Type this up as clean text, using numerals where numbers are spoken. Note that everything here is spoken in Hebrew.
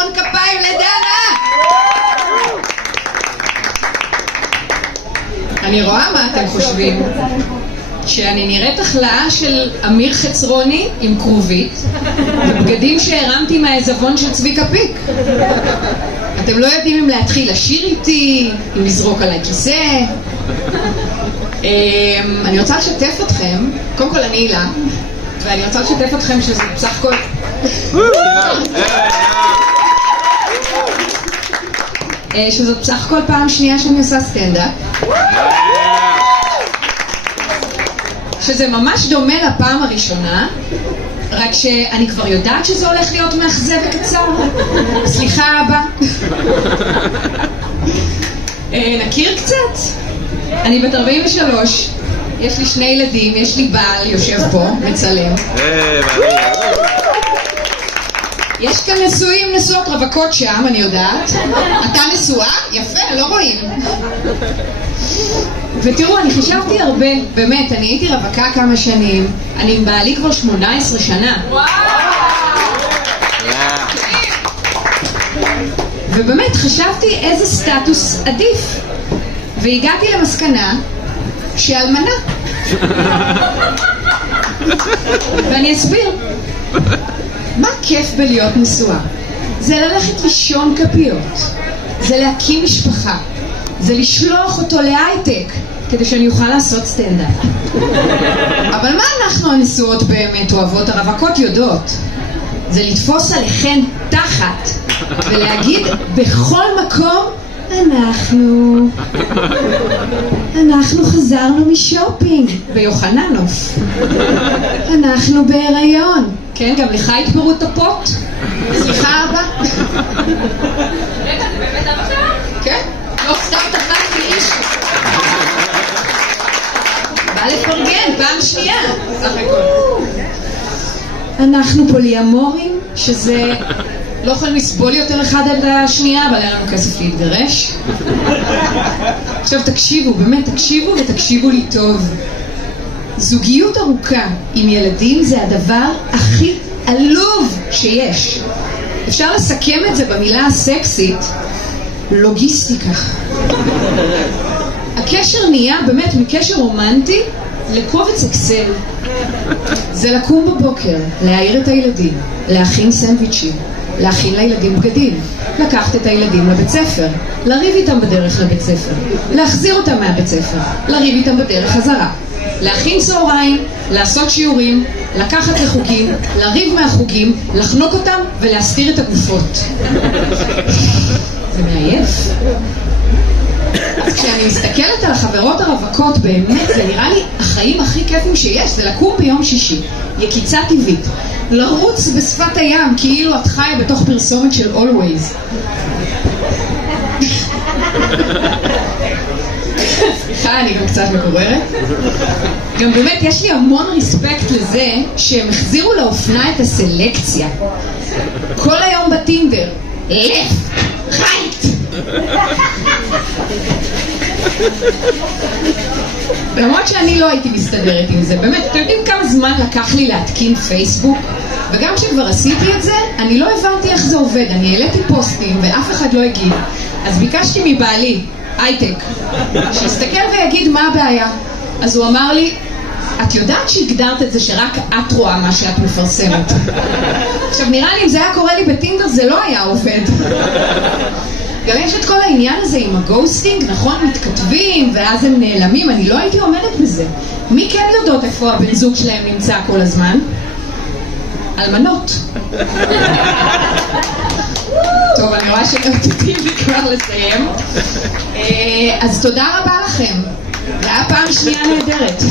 המון כפיים לדנה. אני רואה מה אתם חושבים, שאני נראית החלאה של אמיר חצרוני עם כרובית ובגדים שהרמתי מהעזבון של צביקה פיק. אתם לא יודעים אם להתחיל לשיר איתי, אם לזרוק עליי כיסא. אני רוצה לשתף אתכם, קודם כל אני הילה, ואני רוצה לשתף אתכם שזה בסך הכל שזאת בסך הכל פעם שנייה שאני עושה סטנדאפ, שזה ממש דומה לפעם הראשונה, רק שאני כבר יודעת שזה הולך להיות מאכזב וקצר. סליחה אבא. נכיר קצת? אני בת 43, יש לי 2 ילדים, יש לי בעל, יושב פה, מצלם. יש כאן נשואים, נשואות, רווקות שם, אני יודעת. אתה נשואה? יפה, לא רואים. ותראו, אני חשבתי הרבה, באמת, אני הייתי רווקה כמה שנים, אני עם בעלי כבר 18 שנה. ובאמת, חשבתי איזה סטטוס עדיף. והגעתי למסקנה שאלמנה. ואני אסביר. מה כיף בלהיות נשואה? זה ללכת לישון כפיות, זה להקים משפחה, זה לשלוח אותו להייטק כדי שאני אוכל לעשות סטנדאפ. אבל מה אנחנו הנשואות באמת אוהבות? הרווקות יודעות. זה לתפוס עליכן תחת ולהגיד בכל מקום, אנחנו חזרנו משופינג ביוחננוף, אנחנו בהיריון. כן, גם לך התפרו את הפוט? סליחה אבא? רגע, זה באמת אבא שלך? כן, לא סתם תפסתי איש. בא לפרגן, פעם שנייה. אנחנו פוליאמורים, שזה לא יכולים לסבול יותר אחד על השנייה, אבל אין לנו כסף להתגרש. עכשיו תקשיבו, באמת תקשיבו ותקשיבו לי טוב. זוגיות ארוכה עם ילדים זה הדבר הכי עלוב שיש. אפשר לסכם את זה במילה הסקסית, לוגיסטיקה. הקשר נהיה באמת מקשר רומנטי לקובץ אקסל. זה לקום בבוקר, להעיר את הילדים, להכין סנדוויצ'ים, להכין לילדים בגדים, לקחת את הילדים לבית ספר, לריב איתם בדרך לבית ספר, להחזיר אותם מהבית ספר, לריב איתם בדרך חזרה, להכין צהריים, לעשות שיעורים, לקחת לחוגים, לריב מהחוגים, לחנוק אותם ולהסתיר את הגופות. זה מעייף. אז כשאני מסתכלת על החברות הרווקות, באמת זה נראה לי החיים הכי כיפים שיש. זה לקום ביום שישי, יקיצה טבעית, לרוץ בשפת הים כאילו את חיה בתוך פרסומת של Always. סליחה, אני גם קצת מקוררת. גם באמת יש לי המון ריספקט לזה שהם החזירו לאופנה את הסלקציה. כל היום בטינדר, left, right. למרות שאני לא הייתי מסתדרת עם זה. באמת, אתם יודעים כמה זמן לקח לי להתקין פייסבוק? וגם כשכבר עשיתי את זה, אני לא הבנתי איך זה עובד. אני העליתי פוסטים ואף אחד לא הגיב. אז ביקשתי מבעלי, הייטק, שיסתכל ויגיד מה הבעיה. אז הוא אמר לי, את יודעת שהגדרת את זה שרק את רואה מה שאת מפרסמת. עכשיו נראה לי אם זה היה קורה לי בטינדר זה לא היה עובד. גם יש את כל העניין הזה עם הגוסטינג, נכון? מתכתבים ואז הם נעלמים. אני לא הייתי אומרת בזה. מי כן יודעות איפה הבן זוג שלהם נמצא כל הזמן? אלמנות. טוב, אני רואה שגרתתי לי כבר לסיים. אז תודה רבה לכם. זה היה פעם שנייה נהדרת.